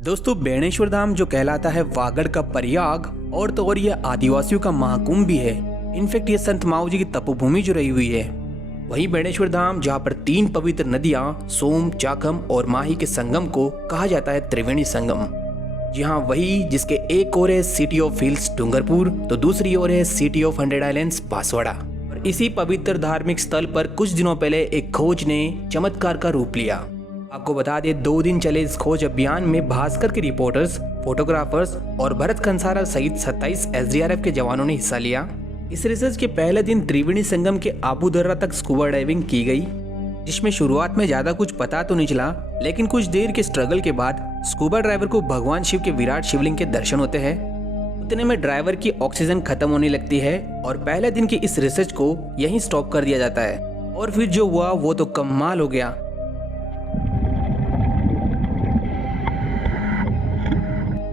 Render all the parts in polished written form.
दोस्तों, बेणेश्वर धाम जो कहलाता है वागड़ का प्रयाग और तो और ये आदिवासियों का महाकुंभ भी है। इनफैक्ट ये संत माऊ जी की तपोभूमि जो रही हुई है। वहीं बेणेश्वर धाम जहाँ पर 3 पवित्र नदियाँ सोम, जाखम और माही के संगम को कहा जाता है त्रिवेणी संगम। जी हाँ, वही जिसके एक ओर है सिटी ऑफ हिल्स डूंगरपुर तो दूसरी ओर है सिटी ऑफ 100 आइलैंड्स बांसवाड़ा। और इसी पवित्र धार्मिक स्थल पर कुछ दिनों पहले एक खोज ने चमत्कार का रूप लिया। आपको बता दें, 2 दिन चले इस खोज अभियान में भास्कर के रिपोर्टर्स, फोटोग्राफर्स और भरत कंसारा सहित 27 एसडीआरएफ के जवानों ने हिस्सा लिया। इस रिसर्च के पहले दिन त्रिवेणी संगम के आबू दर्रा तक स्कूबा डाइविंग की गई, जिसमें शुरुआत में ज्यादा कुछ पता तो नहीं चला, लेकिन कुछ देर के स्ट्रगल के बाद स्कूबा ड्राइवर को भगवान शिव के विराट शिवलिंग के दर्शन होते हैं। उतने में ड्राइवर की ऑक्सीजन खत्म होने लगती है और पहले दिन की इस रिसर्च को यहीं स्टॉप कर दिया जाता है। और फिर जो हुआ वो तो कमाल हो गया।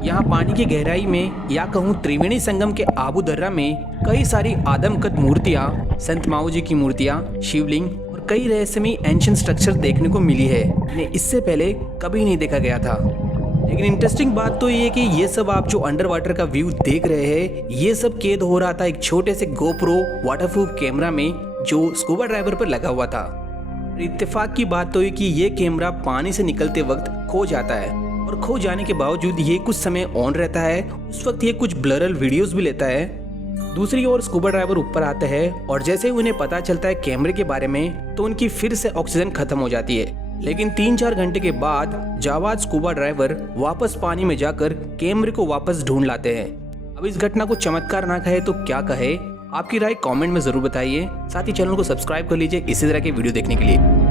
यहाँ पानी की गहराई में या कहूँ त्रिवेणी संगम के आबू दर्रा में कई सारी आदमकद मूर्तियाँ, संत माऊ जी की मूर्तियाँ, शिवलिंग और कई रहस्यमयी एंशिएंट स्ट्रक्चर देखने को मिली है, जिन्हें इससे पहले कभी नहीं देखा गया था। लेकिन इंटरेस्टिंग बात तो ये है कि ये सब आप जो अंडर वाटर का व्यू देख रहे हैं, ये सब कैद हो रहा था एक छोटे से गोप्रो वाटरप्रूफ कैमरा में जो स्कूबा ड्राइवर पर लगा हुआ था। इत्तेफाक की बात तो ये कि ये कैमरा पानी से निकलते वक्त खो जाता है और खो जाने के बावजूद ये कुछ समय ऑन रहता है। उस वक्त ये कुछ ब्लरल वीडियोस भी लेता है। दूसरी ओर स्कूबा ड्राइवर ऊपर आते हैं और जैसे ही उन्हें पता चलता है कैमरे के बारे में तो उनकी फिर से ऑक्सीजन खत्म हो जाती है। लेकिन 3-4 घंटे के बाद जावाद स्कूबा ड्राइवर वापस पानी में जाकर कैमरे को वापस ढूंढ लाते हैं। अब इस घटना को चमत्कार ना कहे तो क्या कहे, आपकी राय कमेंट में जरूर बताइए। साथ ही चैनल को सब्सक्राइब कर लीजिए इसी तरह के वीडियो देखने के लिए।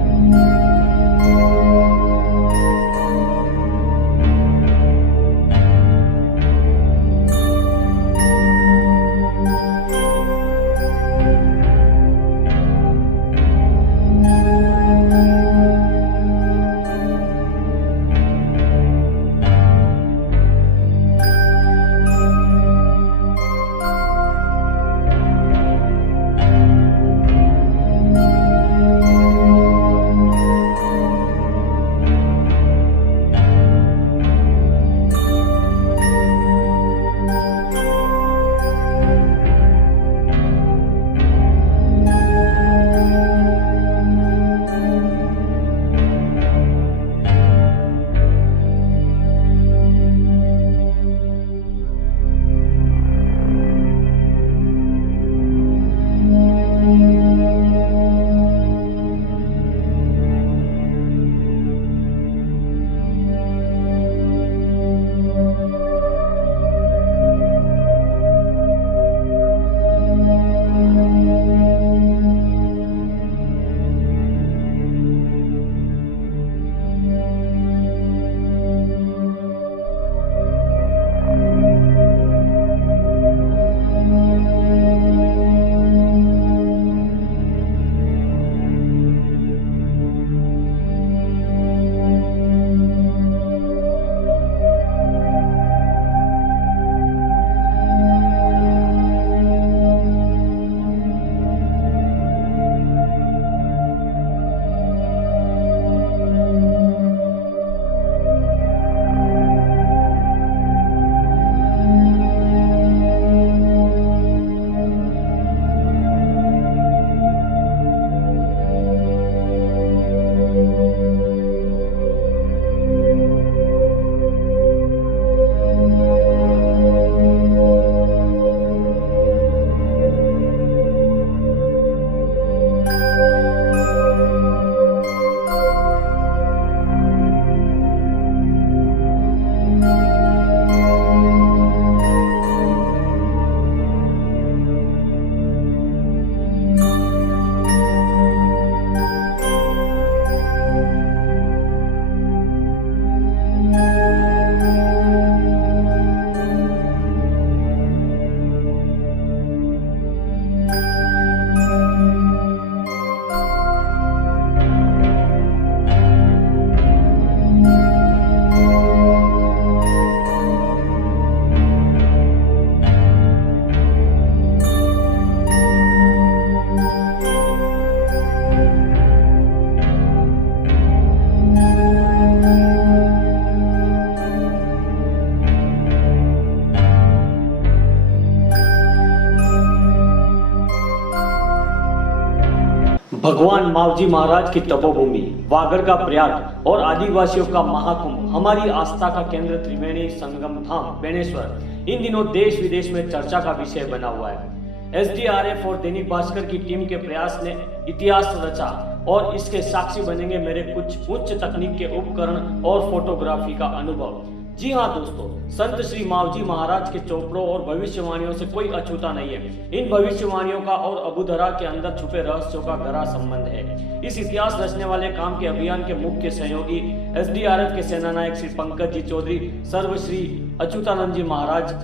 भगवान मावजी महाराज की तपोभूमि, वागड़ का प्रयाग और आदिवासियों का महाकुंभ, हमारी आस्था का केंद्र त्रिवेणी संगम धाम बेणेश्वर इन दिनों देश विदेश में चर्चा का विषय बना हुआ है। एसडीआरएफ और दैनिक भास्कर की टीम के प्रयास ने इतिहास रचा और इसके साक्षी बनेंगे मेरे कुछ उच्च तकनीक के उपकरण और फोटोग्राफी का अनुभव। जी हाँ दोस्तों, संत श्री मावजी महाराज के चौपड़ों और भविष्यवाणियों से कोई अछूता नहीं है। इन भविष्यवाणियों का और अबूधरा के अंदर छुपे रहस्यों का गहरा संबंध है। इस इतिहास रचने वाले काम के अभियान के मुख्य सहयोगी एसडीआरएफ के सेनानायक श्री पंकज जी चौधरी, सर्वश्री अच्युतानंद जी महाराज,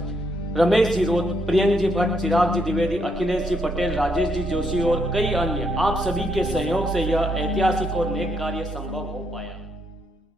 रमेश जी रोत, प्रियंक जी भट्ट, चिराग जी द्विवेदी, अखिलेश जी पटेल, राजेश जी जोशी और कई अन्य, आप सभी के सहयोग से यह ऐतिहासिक और नेक कार्य संभव हो